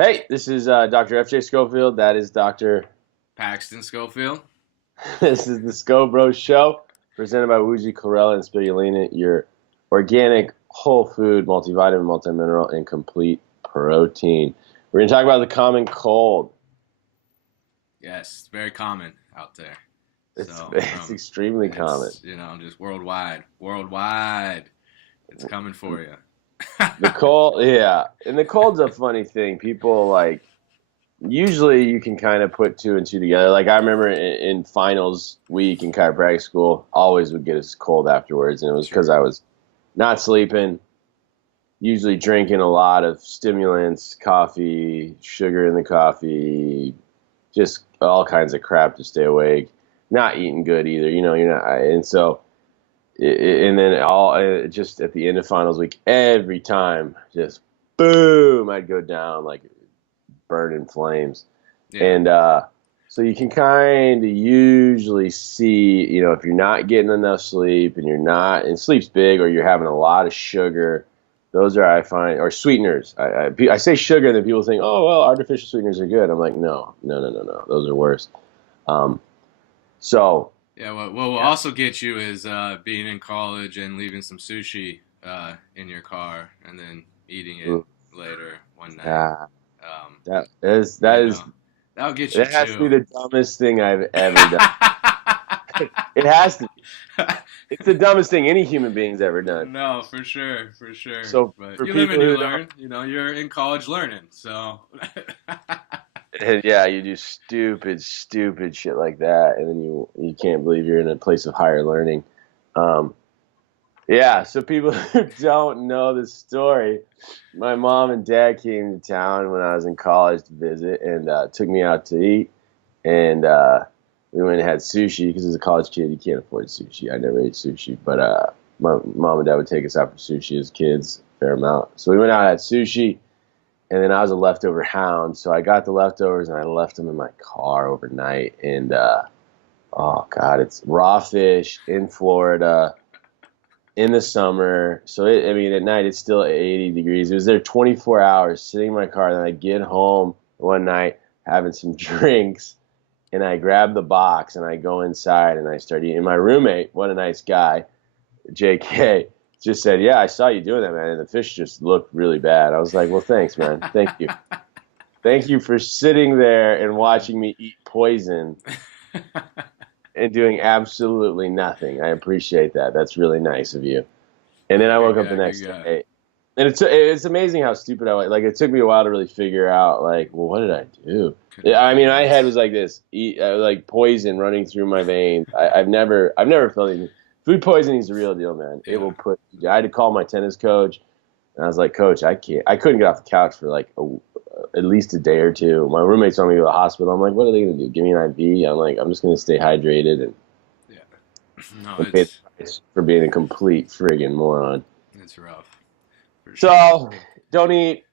Hey, this is Dr. FJ Schofield. That is Dr. Paxton Schofield. This is the SchoBros show presented by Wuji Chlorella and Spirulina, your organic, whole food, multivitamin, multimineral, and complete protein. We're going to talk about the common cold. Yes, very common out there. So It's extremely common. it's just worldwide. Worldwide, it's coming for you. The cold, yeah. And the cold's a funny thing. People usually you can kind of put two and two together. Like I remember in finals week in chiropractic school, always would get a cold afterwards, and it was because Sure. I was not sleeping, usually drinking a lot of stimulants, coffee, sugar in the coffee, just all kinds of crap to stay awake. Not eating good either, you're not, and so. And then just at the end of finals week, every time, just boom, I'd go down like burning flames. Yeah. And so you can kind of usually see, if you're not getting enough sleep and sleep's big, or you're having a lot of sugar, those are, I find, or sweeteners. I say sugar, and then people think, oh, well, artificial sweeteners are good. I'm like, no, no, no, no, no. Those are worse. Um, so, Yeah. What will yeah. also get you is being in college and leaving some sushi in your car and then eating it Mm, later one night. ah, Um, that is, you that is, know, that'll get you it has to be too. the dumbest thing I've ever done. It has to be. It's the dumbest thing any human being's ever done. No, for sure, for sure. So But for you live people and you who don't, learn. You're in college learning. So, and yeah, you do stupid, stupid shit like that, and then you can't believe you're in a place of higher learning. Um, yeah, so people who don't know the story, my mom and dad came to town when I was in college to visit, and took me out to eat, and we went and had sushi because as a college kid you can't afford sushi. I never ate sushi, but my mom and dad would take us out for sushi as kids, a fair amount. So we went out and had sushi. And then I was a leftover hound, so I got the leftovers and I left them in my car overnight. And oh god, it's raw fish in Florida in the summer. So I mean, at night it's still 80 degrees. It was there 24 hours sitting in my car. And then I get home one night having some drinks, and I grab the box and I go inside and I start eating. And my roommate, what a nice guy, JK, just said, "Yeah, I saw you doing that, man, and the fish just looked really bad." I was like, "Well, thanks, man. Thank you. Thank you for sitting there and watching me eat poison and doing absolutely nothing. I appreciate that. That's really nice of you." And then I good woke up the guy, good next guy. day, and it's amazing how stupid I was. Like it took me a while to really figure out, like, well, what did I do? Couldn't Yeah, have I mean, been my head worse. was like this, like poison running through my veins. I've never felt anything. Food poisoning is the real deal, man. It Yeah, will put. I had to call my tennis coach, and I was like, "Coach, I can't. I couldn't get off the couch for like at least a day or two." My roommates want me to go to the hospital. I'm like, "What are they gonna do? Give me an IV?" I'm like, "I'm just gonna stay hydrated and, yeah. No, and pay the price for being a complete friggin' moron." it's rough for sure. So don't eat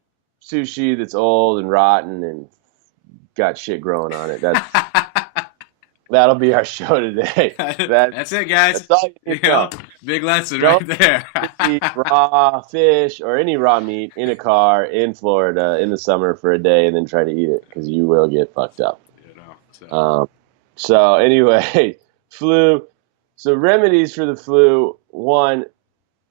sushi that's old and rotten and got shit growing on it. That'll be our show today. That's it, guys. That's all you You need to know, know. big lesson right Don't there. just eat raw fish or any raw meat in a car in Florida in the summer for a day and then try to eat it because you will get fucked up. So Um, so anyway, flu. So remedies for the flu. One,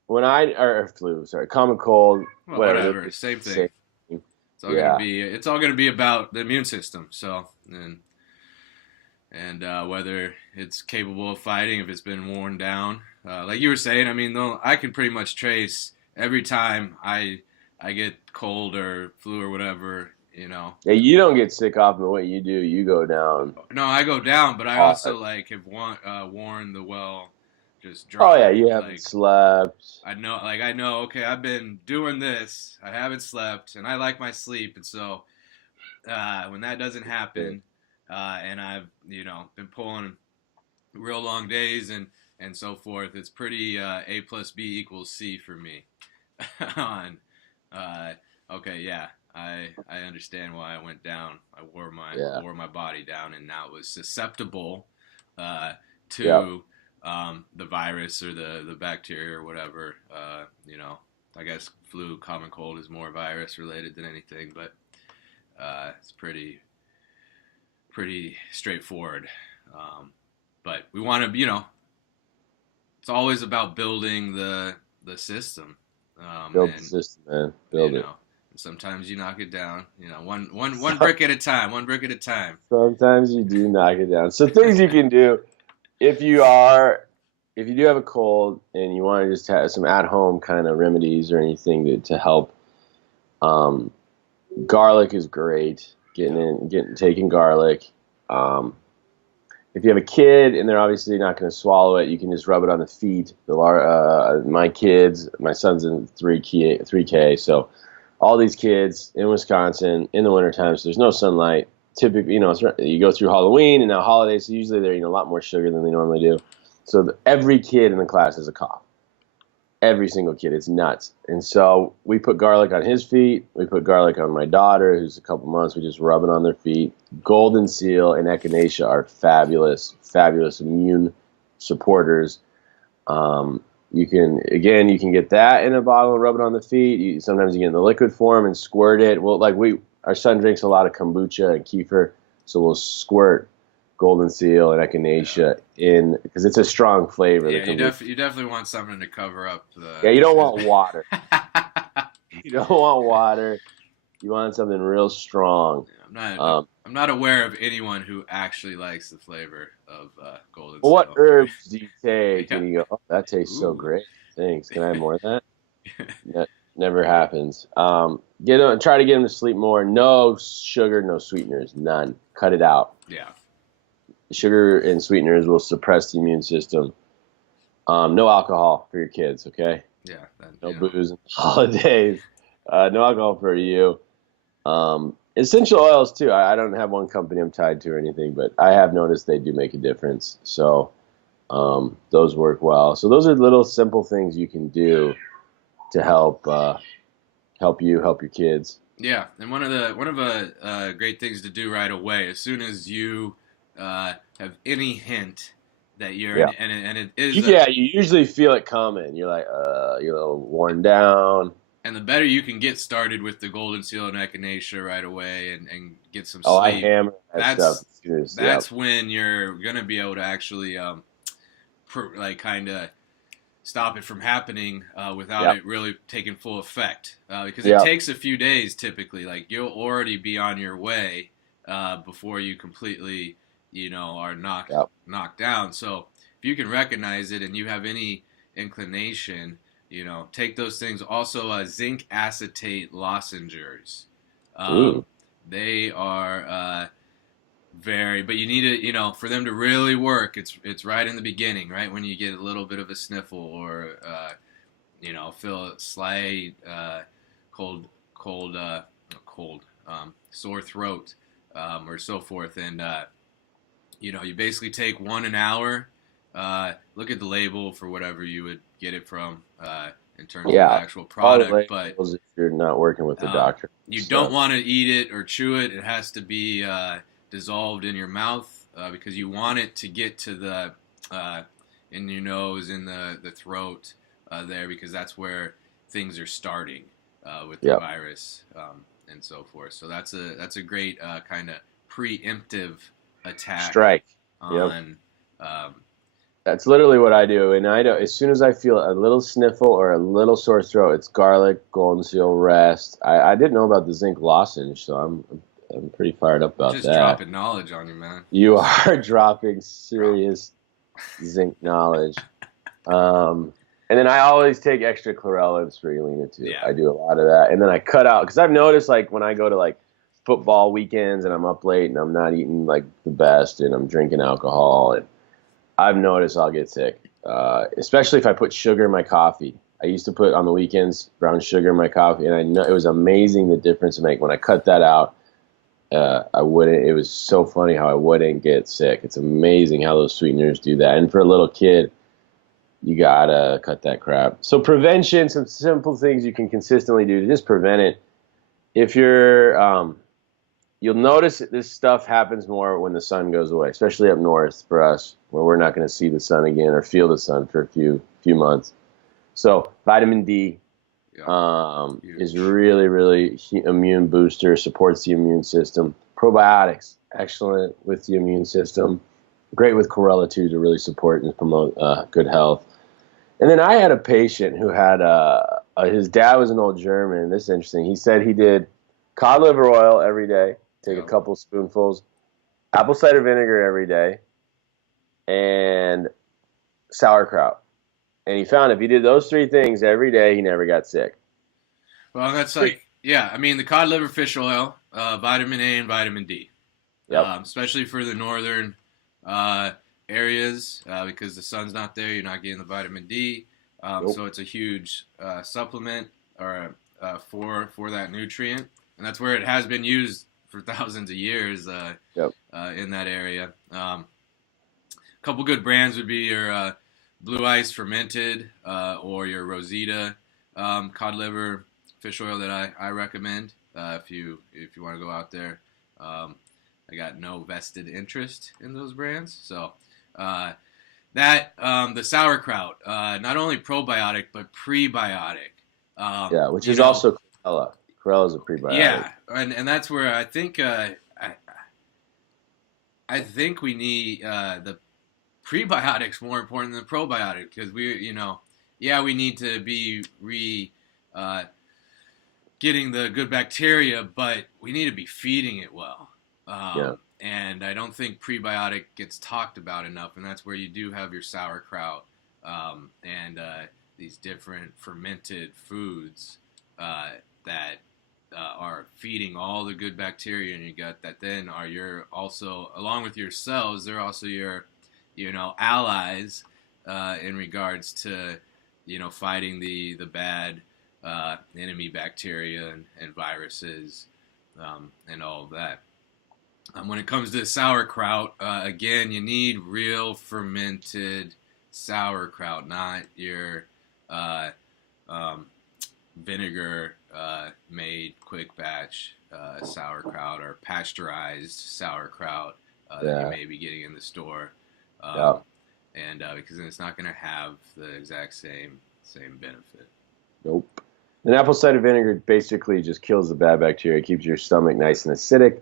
or flu, sorry, common cold, well, whatever. They're whatever. Same the thing. same thing. Yeah. It's all gonna be about the immune system. So and whether it's capable of fighting if it's been worn down. Like you were saying, I mean, though, I can pretty much trace every time I get cold or flu or whatever. Yeah, you don't get sick off, but what you do, you go down. No, I go down, but I Hard. also like have worn the well just Oh yeah, dry. you haven't Like slept. I know. Okay, I've been doing this. I haven't slept, and I like my sleep, and so when that doesn't happen, and I've been pulling real long days and so forth, it's pretty A plus B equals C for me. On uh, okay, yeah, I understand why I went down. I Yeah, wore my body down, and now it was susceptible uh, yeah. to the virus or the bacteria or whatever. I guess flu, common cold is more virus related than anything, but It's pretty straightforward. But we want to, it's always about building the system. Build the And system, man. you Build it. know, sometimes you knock it down. One brick at a time. One brick at a time. Sometimes you do knock it down. So things you can do if you do have a cold and you want to just have some at-home kind of remedies or anything to help. Um, Garlic is great. Taking garlic. Um, if you have a kid and they're obviously not going to swallow it, you can just rub it on the feet. My kids, my son's in 3K, so all these kids in Wisconsin in the wintertime, so there's no sunlight. Typically, you go through Halloween and now holidays, so usually they're eating a lot more sugar than they normally do. So every kid in the class has a cough. Every single kid. It's nuts. And so we put garlic on his feet. We put garlic on my daughter, who's a couple months. We just rub it on their feet. Golden seal and echinacea are fabulous, fabulous immune supporters. You can get that in a bottle and rub it on the feet. Sometimes you get in the liquid form and squirt it. Well, our son drinks a lot of kombucha and kefir, so we'll squirt golden seal and echinacea in because it's a strong flavor. Yeah, you definitely want something to cover up the. Yeah, you don't want water. You don't want water. You want something real strong. I'm not aware of anyone who actually likes the flavor of golden well, seal. what herbs do you take? Yeah. And you go, oh, that tastes so Ooh. great. Thanks. Can I have more of that? That never happens. Try to get them to sleep more. No sugar, no sweeteners, none. Cut it out. Yeah. Sugar and sweeteners will suppress the immune system. No alcohol for your kids, okay? Yeah. No booze in the holidays. No alcohol for you. Essential oils too. I don't have one company I'm tied to or anything, but I have noticed they do make a difference. So those work well. So those are little simple things you can do to help you, help your kids. Yeah, and one of the great things to do right away, as soon as you have any hint that you're Yeah. and it is you usually feel it coming. You're like you're a little worn down. And the better you can get started with the golden seal and echinacea right away and get some sleep. Oh, I hammer that stuff. That's when you're gonna be able to actually kind of stop it from happening without it really taking full effect. Because it takes a few days typically. Like you'll already be on your way before you completely, are knocked down. So if you can recognize it and you have any inclination, take those things. Also, zinc acetate lozenges. They are but you need it, for them to really work. It's right in the beginning, right when you get a little bit of a sniffle or feel a slight sore throat or so forth, and you basically take one an hour. Look at the label for whatever you would get it from in terms of the actual product. But if you're not working with the doctor, you don't want to eat it or chew it. It has to be dissolved in your mouth because you want it to get to the in your nose, in the throat there, because that's where things are starting with the virus and so forth. So that's a great kind of preemptive attack. Strike. On. That's literally what I do, and as soon as I feel a little sniffle or a little sore throat, it's garlic, golden seal, rest. I didn't know about the zinc lozenge, so I'm pretty fired up about that. Just dropping knowledge on you, man. You are dropping serious zinc knowledge. And then I always take extra chlorella and spirulina too. Yeah. I do a lot of that, and then I cut out because I've noticed when I go to football weekends and I'm up late and I'm not eating the best and I'm drinking alcohol, and I've noticed I'll get sick, especially if I put sugar in my coffee. I used to put on the weekends brown sugar in my coffee, and I know it was amazing the difference it made. When I cut that out, I wouldn't. It was so funny how I wouldn't get sick. It's amazing how those sweeteners do that. And for a little kid, you gotta cut that crap. So prevention, some simple things you can consistently do to just prevent it. If you're you'll notice that this stuff happens more when the sun goes away, especially up north for us, where we're not going to see the sun again or feel the sun for a few months. So vitamin D, Yeah. Is Huge. really, really immune booster, supports the immune system. Probiotics, excellent with the immune system. Great with chlorella too to really support and promote good health. And then I had a patient who had his dad was an old German. This is interesting. He said he did cod liver oil every day, take a Yeah. couple spoonfuls, apple cider vinegar every day, and sauerkraut. And he found if he did those three things every day, he never got sick. Well, that's like, yeah, I mean, the cod liver fish oil, vitamin A and vitamin D, Yep. especially for the northern uh, areas because the sun's not there, you're not getting the vitamin D. Nope. So it's a huge supplement or for that nutrient, and that's where it has been used for thousands of years Yep. In that area. A couple good brands would be your Blue Ice fermented or your Rosita cod liver fish oil that I recommend if you want to go out there. I got no vested interest in those brands, so the sauerkraut, not only probiotic but prebiotic. Yeah, which is also chlorella. Chlorella is a prebiotic. Yeah, and that's where I think I think we need the prebiotics more important than the probiotic because we need to be getting the good bacteria, but we need to be feeding it well. Yeah. And I don't think prebiotic gets talked about enough, and that's where you do have your sauerkraut and these different fermented foods that are feeding all the good bacteria in your gut that then are your also along with your cells, they're also your allies in regards to fighting the bad enemy bacteria and viruses and all of that. When it comes to sauerkraut, again, you need real fermented sauerkraut, not your vinegar made quick batch sauerkraut or pasteurized sauerkraut that you may be getting in the store. And because then it's not going to have the exact same benefit. Nope. And apple cider vinegar basically just kills the bad bacteria, keeps your stomach nice and acidic,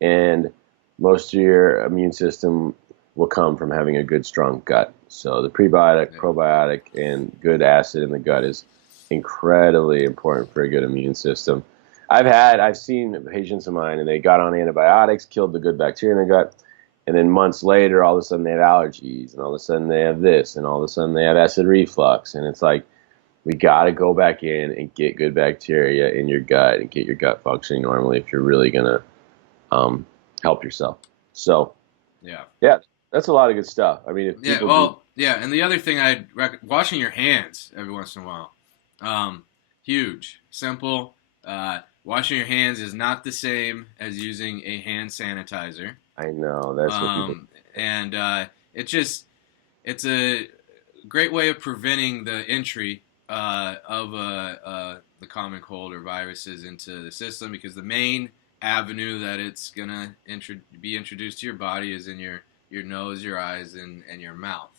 and most of your immune system will come from having a good, strong gut. So the prebiotic, probiotic, and good acid in the gut is incredibly important for a good immune system. I've seen patients of mine, and they got on antibiotics, killed the good bacteria in the gut, and then months later, all of a sudden they have allergies, and all of a sudden they have this, and all of a sudden they have acid reflux, and it's like, we got to go back in and get good bacteria in your gut and get your gut functioning normally if you're really going to help yourself. So, yeah, that's a lot of good stuff. I mean, if people and the other thing I'd recommend, washing your hands every once in a while. Huge. Simple. Washing your hands is not the same as using a hand sanitizer. I know. That's what people... And it's a great way of preventing the entry of the common cold or viruses into the system because the main avenue that it's going to be introduced to your body is in your nose, your eyes, and your mouth.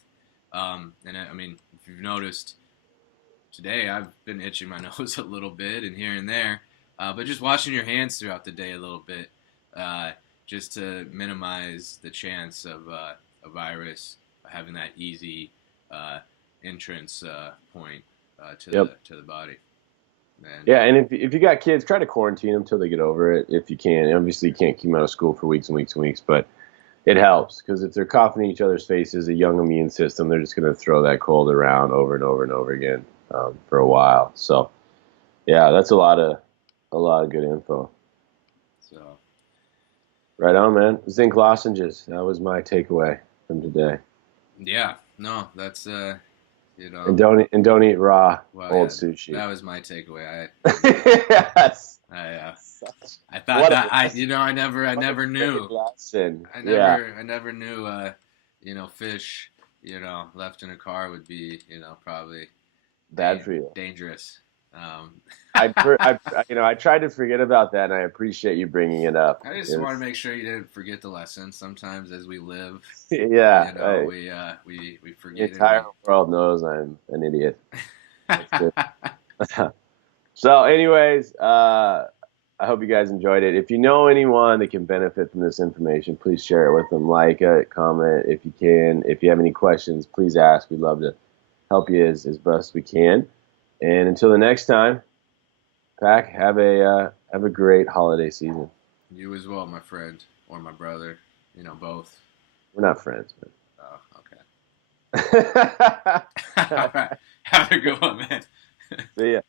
And I mean, if you've noticed today, I've been itching my nose a little bit and here and there, but just washing your hands throughout the day a little bit just to minimize the chance of a virus having that easy entrance point to the body. And if you got kids, try to quarantine them until they get over it if you can. Obviously, you can't keep them out of school for weeks and weeks and weeks, but it helps because if they're coughing in each other's faces, a young immune system, they're just going to throw that cold around over and over and over again for a while. So, yeah, that's a lot of good info. So, right on, man. Zinc lozenges. That was my takeaway from today. Yeah, no, that's and don't eat raw old sushi. That was my takeaway. Yes. I thought that I never knew. I never knew fish left in a car would be probably bad for you, dangerous. I tried to forget about that, and I appreciate you bringing it up. I just want to make sure you didn't forget the lesson. Sometimes, as we live, we forget. The entire world knows I'm an idiot. So, anyways, I hope you guys enjoyed it. If you know anyone that can benefit from this information, please share it with them. Like it, comment if you can. If you have any questions, please ask. We'd love to help you as best we can. And until the next time, Pac, have a great holiday season. You as well, my friend, or my brother. You know, both. We're not friends, Oh, okay. man. All right. Have a good one, man. See ya.